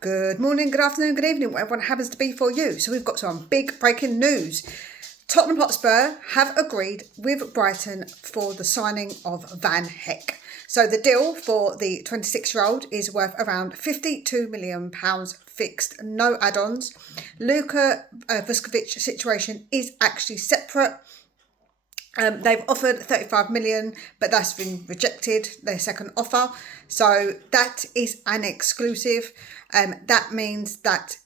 Good morning, good afternoon, good evening, whatever it happens to be for you. So we've got some big breaking news. Tottenham Hotspur have agreed with Brighton for the signing of Van Hecke. So the deal for the 26-year-old is worth around £52 million fixed, no add-ons. Luka Vuskovic situation is actually separate. They've offered 35 million, but that's been rejected, their second offer. So that is an exclusive. That means that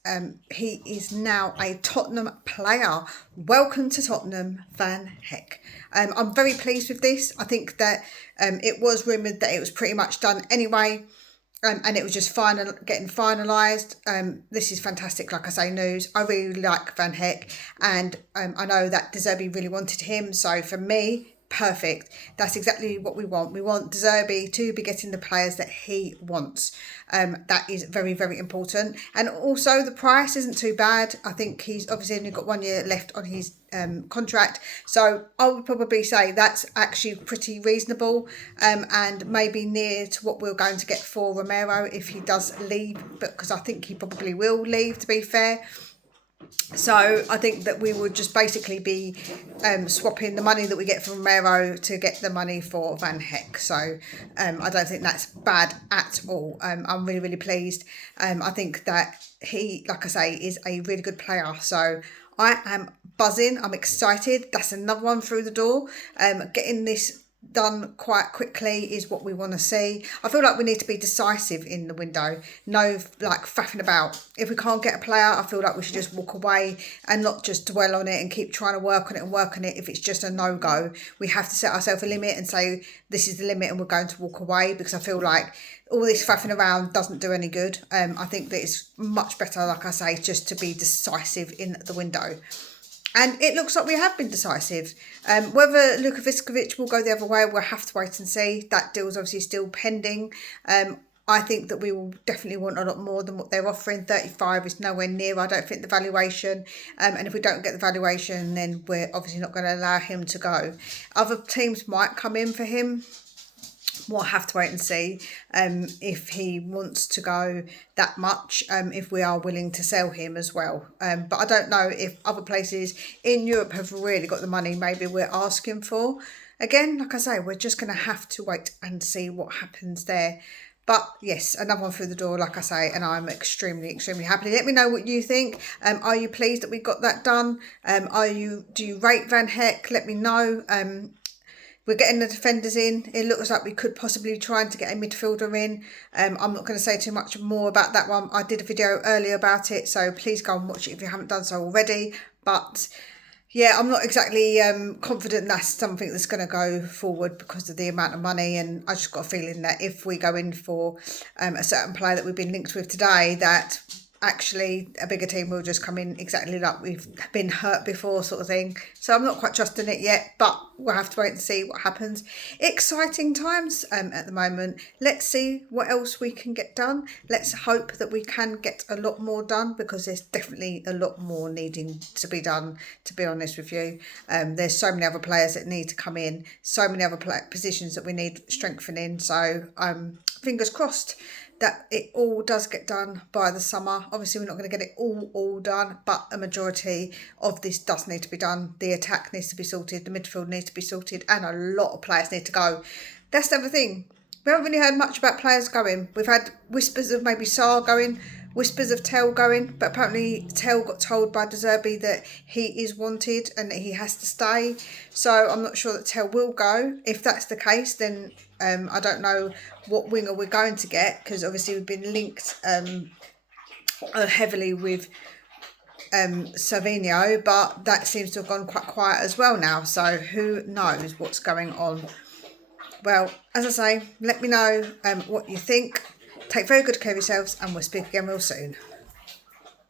he is now a Tottenham player. Welcome to Tottenham, Van Hecke. I'm very pleased with this. I think that it was rumoured that it was pretty much done anyway. And it was just getting finalised. This is fantastic, like I say, news. I really like Van Hecke, and I know that De Zerbi really wanted him. So for me, perfect. That's exactly what we want. We want De Zerbi to be getting the players that he wants. That is very, very important. And also the price isn't too bad. I think he's obviously only got 1 year left on his contract. So I would probably say that's actually pretty reasonable, and maybe near to what we're going to get for Romero if he does leave, because I think he probably will leave, to be fair. So I think that we would just basically be swapping the money that we get from Romero to get the money for Van Hecke. So I don't think that's bad at all. I'm really, really pleased. I think that he, like I say, is a really good player. So I am buzzing. I'm excited. That's another one through the door. Getting this done quite quickly is what we want to see. I feel like we need to be decisive in the window. No like faffing about. If we can't get a player, I feel like we should just walk away and not just dwell on it and keep trying to work on it and work on it. If it's just a no-go, we have to set ourselves a limit and say this is the limit and we're going to walk away, because I feel like all this faffing around doesn't do any good. I think that it's much better, like I say, just to be decisive in the window. And it looks like we have been decisive. Whether Luka Vuskovic will go the other way, we'll have to wait and see. That deal's obviously still pending. I think that we will definitely want a lot more than what they're offering. 35 is nowhere near, I don't think, the valuation. And if we don't get the valuation, then we're obviously not going to allow him to go. Other teams might come in for him. We'll have to wait and see if he wants to go that much, if we are willing to sell him as well. But I don't know if other places in Europe have really got the money maybe we're asking for. Again, like I say, we're just going to have to wait and see what happens there. But yes, another one through the door, like I say, and I'm extremely, extremely happy. Let me know what you think. Are you pleased that we got that done? Do you rate Van Hecke? Let me know. We're getting the defenders in. It looks like we could possibly try to get a midfielder in. I'm not going to say too much more about that one. I did a video earlier about it, so please go and watch it if you haven't done so already. But yeah, I'm not exactly confident that's something that's going to go forward because of the amount of money. And I just got a feeling that if we go in for a certain player that we've been linked with today, that actually a bigger team will just come in exactly like we've been hurt before, sort of thing. So I'm not quite trusting it yet, but we'll have to wait and see what happens. Exciting times at the moment. Let's see what else we can get done. Let's hope that we can get a lot more done, because there's definitely a lot more needing to be done, to be honest with you. There's so many other players that need to come in, so many other positions that we need strengthening. So fingers crossed that it all does get done by the summer. Obviously, we're not going to get it all done, but a majority of this does need to be done. The attack needs to be sorted, the midfield needs to be sorted, and a lot of players need to go. That's the other thing. We haven't really heard much about players going. We've had whispers of maybe Sarr going, whispers of Tell going, but apparently Tell got told by De Zerbi that he is wanted and that he has to stay. So I'm not sure that Tell will go. If that's the case, then I don't know what winger we're going to get, because obviously we've been linked heavily with Savinho, but that seems to have gone quite quiet as well now. So who knows what's going on. Well, as I say, let me know what you think. Take very good care of yourselves, and we'll speak again real soon.